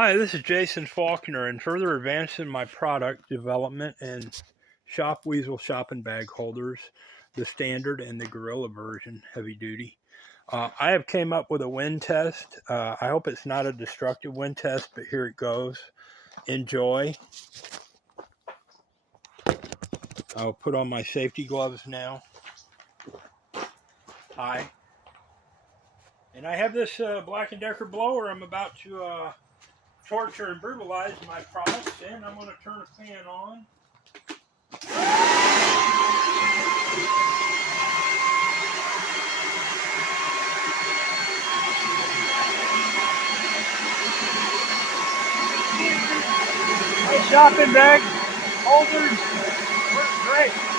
Hi, this is Jason Faulkner, and further advancing my product development and Shop Weasel shopping bag holders, the standard and the Gorilla version, heavy duty. I have came up with a wind test. I hope it's not a destructive wind test, but here it goes. Enjoy. I'll put on my safety gloves now. Hi. And I have this Black & Decker blower I'm about to torture and brutalize my products in. I'm going to turn a fan on. My shopping bag holders work great.